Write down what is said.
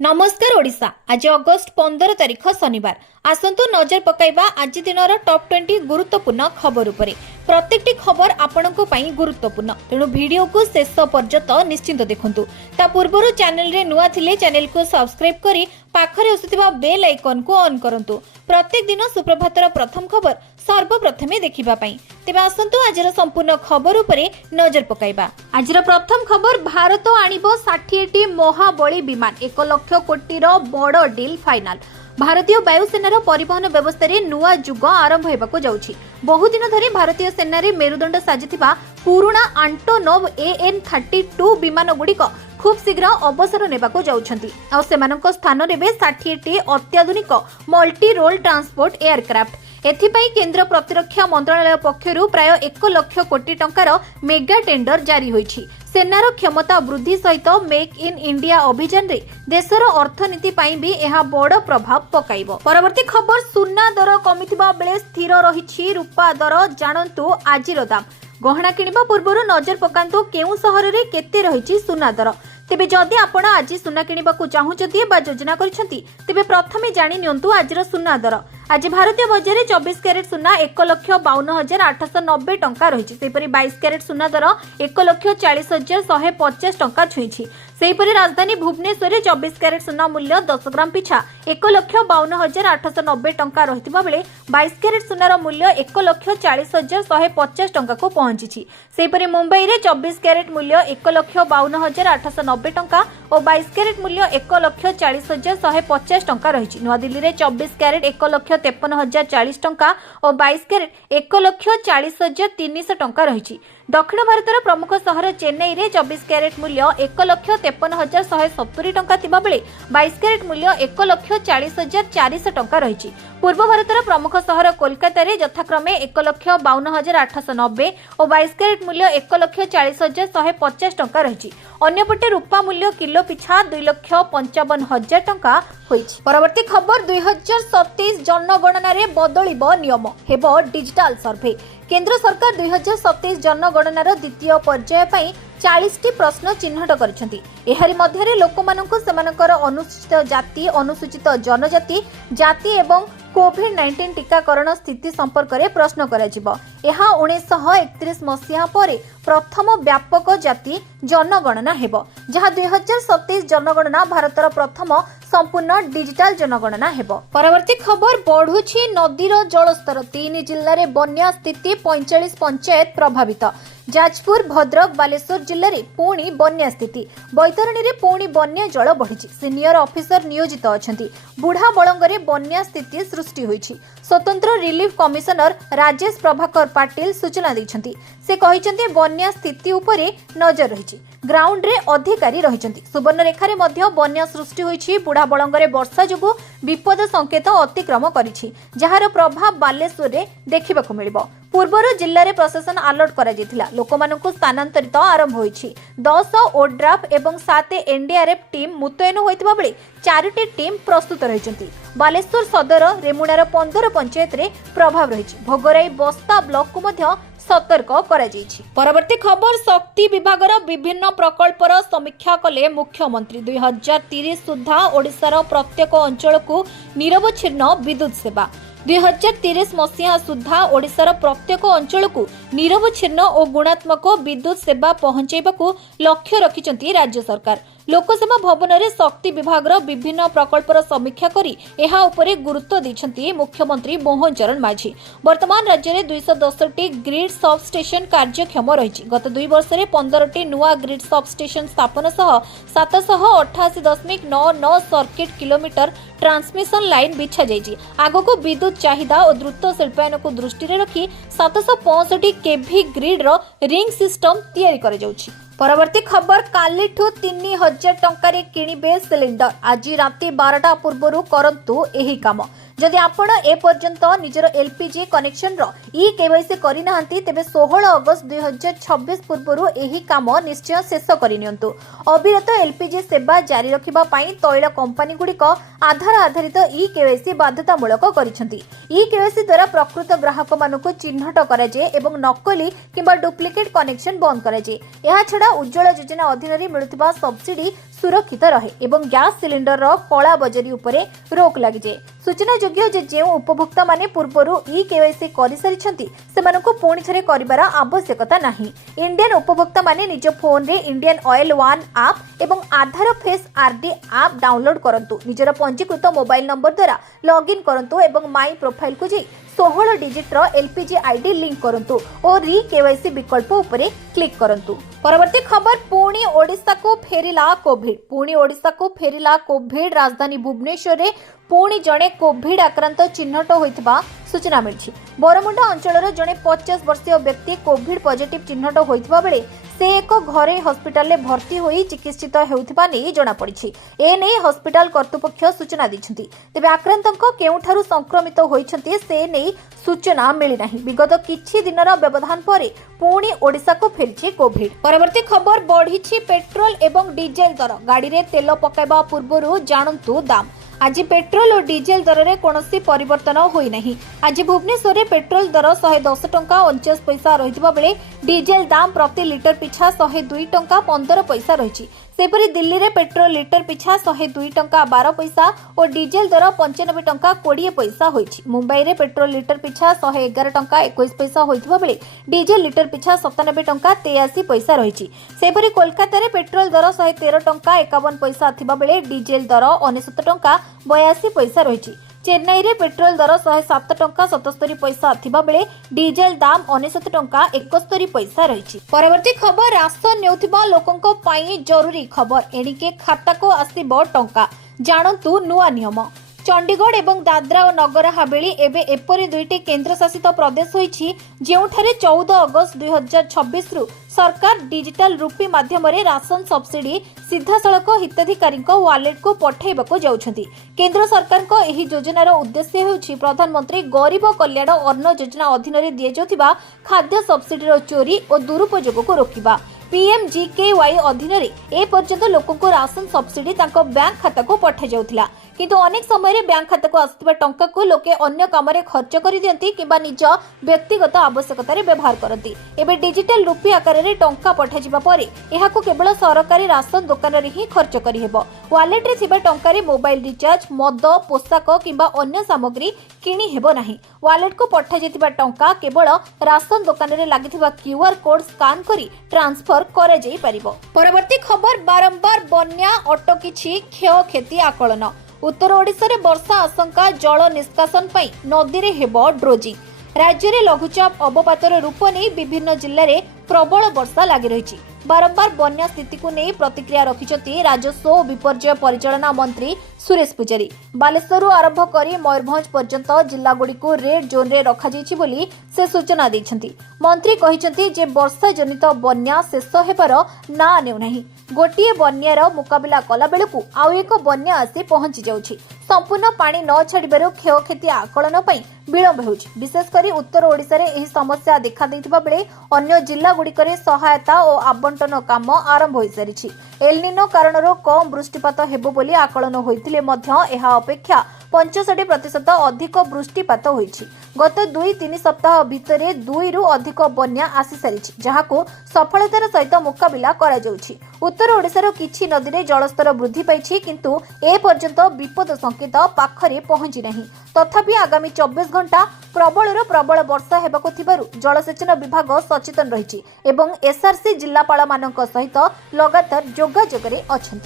नमस्कार ओडिशा। आज अगस्ट 15 तारिख शनिवार। आसंतु नजर पकाइबा आज दिनर टॉप 20 गुरुत्वपूर्ण खबर उपरे। प्रत्येकटी खबर आपणको पई गुरुत्वपूर्ण, तेणु वीडियो को शेष पर्यंत निश्चिंत देखंतु। ता पूर्वरु चैनल रे नुआ थिले चैनल को सब्सक्राइब करी पाखरे आସୁଥିବା बेल आइकन को ऑन करंतु। प्रत्येक दिन सुप्रभातर प्रथम खबर सर्वप्रथमे देखिबा पई। तेबे आसंतु आजर संपूर्ण खबर उपरे नजर पकाइबा। आजर प्रथम खबर, भारत आनिबो 60टी महाबली विमान, 1 लाख कोटी बड़ डील फाइनाल। भारतीय वायुसेनार परिवहन व्यवस्था रे नुआ जुग आरंभ हेबाको जाउछि। बहु दिन धरि भारतीय सेना रे मेरुदंड साजिथिबा पुराना एंटोनोव AN-32 विमान गुड़िक खूब शीघ्र अवसर नेबाको जाउछंती। आ सेमानक स्थान रे 60टी अत्याधुनिक मल्टी रोल ट्रांसपोर्ट एयरक्राफ्ट। एथिपाई केंद्र प्रतिरक्षा मंत्रालय पक्षरु प्राय 1 लाख कोटी टंकार मेगा टेंडर जारी होईछि। सेनार क्षमता वृद्धि सहित मेक इन इंडिया अभियान रे देशर अर्थनीति पाई भी यह बड़ प्रभाव पकाइबो। परवर्ती खबर, सुना दर कमिथिबा बेले स्थिर रहिछि रूपा दर। जानंतु आजिर दाम। गहना किनिबा पूर्वरु नजर पकांतु केउ सहर रे केते रहिछि सुना दर। तेबे जदि आपण आज सुना किनिबाकू चाहुचंती बा योजना करिसंती, तेबे प्रथमे जानि नियंतु आजिर सुना दर। आज भारतीय बजार में 24 कैरेट सुना 1,52,890 टंका रही। 22 कैरेट सुना दर 1,40,150 टंका छुई। राजधानी भुवनेश्वर में 24 कैरेट सुना मूल्य 10 ग्राम पिछा 1,52,890 टंका रही बेले 22 कैरेट सुनार मूल्य 1,40,150 टंका को पहुंची। मुंबई में 24 कैरेट मूल्य 1,52,890 टंका और 22 कैरेट मूल्य 1,40,150 टंका रही। नुआदिल्ली में 24 कैरेट 1,53,040 टंका और 22 कैरेट 1,40,300 टंका रही। दक्षिण भारतर प्रमुख सहर चेन्नई में 24 कैरेट मूल्य 1,53,170 टंका थिबा बेले 22 कैरेट मूल्य 1,40,400 टंका रही। पूर्व भारतर प्रमुख सहर कोलकाता रे यथाक्रमे 1,52,890 और 22 कैरेट मूल्य 1,40,150 टंका रही। अन्यपटे रूपा मूल्य किलो पिछा 2,55,000 टंका होइछि। परवर्ती खबर, 2027 जनगणना रे बदलिबो नियम, हेबो डिजिटल सर्वे। केंद्र सरकार 2027 जनगणनार द्वितीय पर्याय पई 40टी प्रश्न चिन्हट करिसेंती। एहारी मध्यरे लोकमाननकु सेमानकर अनुसूचित जाति, अनुसूचित जनजाति, जाति एवं कोविड-19 टीकाकरण स्थिति संपर्क में प्रश्न कराजिबो। एहा 1931 मसीहा परे प्रथम व्यापक जाति जनगणना हेबो, जहाँ 2027 जनगणना भारतर प्रथम संपूर्ण डिजिटल जनगणना हेबो। परवर्ती खबर, बढ़ुछि नदीर जलस्तर। 3 जिल्ला रे बन्या स्थिति, 45 पंचायत प्रभावित। जाजपुर, भद्रक, बालेश्वर जिल्ला रे पुणी बन्या स्थिति। बैतरणी रे पुणी बन्या जल बढ़िछि। सीनियर ऑफिसर नियोजित अछंती। बुढ़ा बळंगरे बन्या स्थिति सृष्टि होइछि। स्वतंत्र रिलीफ कमिशनर राजेश प्रभाकर पाटिल सूचना दैछंती। से कहिसंती बन्या स्थिति उपरे नजर रहिछि। ग्राउंड रे अधिकारी रहिसंती। सुवर्णरेखा रे मध्य बन्या सृष्टि होइछि। बुढ़ा बळंगरे वर्षा जोगु विपद संकेत अतिक्रम करिछि, जहार प्रभाव बालेश्वर रे देखिबाकू मिलिबो। पूर्वर जिल्ला रे प्रशासन अलर्ट करा जेथिला। लोकमाननकु स्थानांतरित आरंभ होइछि। 10 ओड्राफ एवं 7 एनडीआरएफ टीम मुतयन होइतबा बेले 4टी टीम प्रस्तुत रहिसंती। बालेश्वर सदर रेमुणार 15 पंचायत रे प्रभाव रहिछि। भोगराई बस्ता ब्लॉक को मध्य सतर्क करा जाइछि। परवर्ती खबर, शक्ति विभागर विभिन्न प्रकल्पर समीक्षा कले मुख्यमंत्री। 2030 सुधा ओडिशार प्रत्येक अंचल को निरवच्छिन्न विद्युत सेवा। 2030 मसीहा सुधा ओडिशार प्रत्येक अंचल को निरवच्छिन्न और गुणात्मक विद्युत सेवा पहुंचाइबाकू लक्ष्य रखिछंती राज्य सरकार। लोकसेवा भवन में शक्ति विभागर विभिन्न प्रकल्पर समीक्षा करी एहा उपरे गुरुत्व दैछंती मुख्यमंत्री मोहन चरण माझी। वर्तमान राज्य में 210टी ग्रिड सब स्टेशन कार्यक्षम रही। गत 2 वर्ष में 15टी नुआ ग्रिड सब स्टेशन स्थापन सह 788.99 सर्किट किलोमीटर ट्रांसमिशन लाइन बिछा जाइछि। आगको विद्युत चाहिदा और द्रुत शिल्पायन को दृष्टि रखी 765 केवी ग्रिड रो रिंग सिस्टम तैयारी करा जाउछि। परवर्ती खबर, कालीठू 3000 टंका किणिबे सिलिंडर। आज राति 12टा पूर्व करंतु एही काम। जदि आपण ए पर्यंत निजर एलपीजी कनेक्शन रो ई केवाईसी करि नाहंती, तेबे 16 अगस्त 2026 पूर्व एही काम निश्चय शेष करि नियंतु। अविरत एलपीजी सेवा जारी रखिबा पई तैल कंपनी गुड़िक आधार आधारित ई केवाईसी बाध्यतामूलक करिसेंती। ई केवाईसी द्वारा प्रकृत ग्राहक मानकु चिन्हट कराजे एवं नकली किंबा डुप्लिकेट कनेक्शन बंद कराजे। एहा छडा उज्ज्वला योजना अधीन रे मिलुथिबा सब्सिडी सुरक्षित रहे एवं गैस सिलिंडर कला बजारी उपरे रोक लगी जाए। सूचनायोग्य जे जो उपभोक्ता माने पूर्वरु ई केवाईसी कर सारी सेमानकु पुणी थरे करिबार आवश्यकता नाही। इंडियन उपभोक्ता माने निज फोन रे इंडियन ऑयल वन ऐप एवं आधार फेस आरडी ऐप डाउनलोड करंतु। निजर पंजीकृत मोबाइल नंबर द्वारा लॉगिन करंतु एवं माई प्रोफाइल को जाई 16 डिजिट रो एलपीजी आईडी लिंक करंतु और री केवाईसी विकल्प उपरे क्लिक करंतु। परवर्ती खबर पुणी ओडिशा को फेरिला कोविड। पुणी ओडिशा को फेरिला कोविड। राजधानी भुवनेश्वर रे पुणी जणे कोविड आक्रांत चिन्हट होइतबा सूचना मिलछि। बरमुंडा अंचल जणे 50 वर्षीय व्यक्ति कोविड पॉजिटिव चिन्हट होइतबा बेले से एक घरे हॉस्पिटल में भर्ती होई चिकित्सित हेउथिबा नै जणा पड़िछि। ए नै हॉस्पिटल कर्तृपक्ष सूचना दैछन्ति। तेबे आक्रांतक केउठारु संक्रमित होइछन्ति से नै सूचना मिली नाही। विगत किछि दिनर व्यवधान परे पुणी ओडिशा को फेरिछि कोविड। परवर्ती खबर बढ़िछि पेट्रोल एवं डीजेल दर। गाड़ी रे तेल पकाइबा पूर्वरु जानन्तु दाम। आज पेट्रोल और डीजेल दर में कौनसी परिवर्तन होई नहीं। आज भुवनेश्वर में पेट्रोल दर 110 टंका 49 पैसा रहितबा बेले डीजेल दाम प्रति लिटर पिछा 102 टंका 15 पैसा रही। सेपरी दिल्ली रे पेट्रोल लिटर पिछा 102 टंका 12 पैसा और डीजेल दर 95 टंका 20 पैसा होइछि। मुंबई रे पेट्रोल लिटर पिछा 111 टंका 21 पैसा होइथिबा बेले डीजेल लिटर पिछा 97 टंका 83 पैसा रही। सेपरी कोलकाता रे पेट्रोल दर 113 टंका 51 पैसा थिबा बेले डीजेल दर 69 टंका 82 पैसा रही। चेन्नई रे पेट्रोल दर 107 टंका 77 पैसा थिबा बेले डीजेल दाम 69 टंका 71 पैसा रही। परवर्ती खबर राशन नेउथिबा लोकंको पई जरूरी खबर। एणिके खाता को आसीबो टंका। जानन्तु नुआ नियम। चंडीगढ़ एवं दादरा और नगर हवेली एवं एपरी दुईटी केन्द्र शासित प्रदेश होईछि जेउठारे 14 अगस्त 2026 रु सरकार डिजिटल रूपी माध्यम राशन सब्सिडी सीधा सड़क हिताधिकारी वालेट को पठाइबाकू जाउछन्ति। केंद्र सरकार को एही योजनार उद्देश्य होछि प्रधानमंत्री गरीब कल्याण अन्न योजना अधीन रे दिए जाउथिबा खाद्य सब्सिडीर चोरी और दुरुपयोग को रोकिबा। पीएमजीकेवाई अधीन ए पर्यंत लोकों को राशन सब्सिडी तांको बैंक खाता को पठा जाउथिला किंतु अनेक समय रे बैंक खाता को आसुथिबा टंका को लोके अन्य काम रे खर्च करि दियंती किबा निज व्यक्तिगत आवश्यकता रे व्यवहार करती। एबे डिजिटल रूपी आकार रे टंका पठा जिबा परे एहाको केवल सरकारी राशन दुकान रे ही खर्च करि हेबो। वालेट रे थिबा टंका रे मोबाइल रिचार्ज मद पोशाक किबा अन्य सामग्री किनि हेबो नाही। वालेट को पठा जेतिबा टंका केवल राशन दुकान रे लागिथिबा क्यूआर कोड स्कैन करी ट्रांसफर करे जाई परिबो। परवर्ती खबर बारंबार बन्या अटकिछि क्षयक्षति आकलन। उत्तर ओडिशा रे वर्षा आशंका जल निष्कासन पई नदी रे हेबो ड्रोजिंग। राज्य रे लघुचाप अवपातर रूप नै विभिन्न जिल्ला रे प्रबल वर्षा लागि रहिछि। बारंबार बन्या स्थिति को नहीं प्रतिक्रिया रखिछथि राजस्व और विपर्यय परिचालना मंत्री सुरेश पुजारी। बालेश्वर आरंभ करी मयूरभंज पर्यंत जिला गुड़ी को रेड जोन रे रखा जाइछि बोली से सूचना दैछन्ति। मंत्री कहिछन्ति जे वर्षा जनित बन्या शेष हेबार ना नेउ नाही। गोटिए बन्यार मुकाबिला कला बेलकु आउ एक बन्या आसी पहुंची जाउछि। संपूर्ण पानी न छाड़बार क्षयक्षति आकलन पई विलंब होउछि। विशेषकर उत्तर ओडिशा रे एही समस्या देखा दैथिबा बेले अन्य जिला गुड़िकरे सहायता और आवंटन काम आरंभ हो सारी। एलनिनो कारणरो कम वृष्टिपात हेबो बोली आकलन होइतिले मध्य एहा अपेक्षा 65% अधिक वृष्टिपात होइछि। गत 2-3 सप्ताह भितरे 2 रु अधिक बन्या आसी सारिछि जहाको सफलतार सहित मुकाबिला करा जाउछि। उत्तर ओडिशार किछि नदी रे जलस्तर वृद्धि पाइछि किंतु ए पर्यंत विपद संकेत पाखरे पहुंची नाही। तथापि आगामी 24 घंटा प्रबल वर्षा हेबाको थिबारु जलसेचन विभाग सचेतन रहिछि एवं एसआरसी जिल्लापाल मानक सहित लगातार जोगाजोगरे अछन्ति।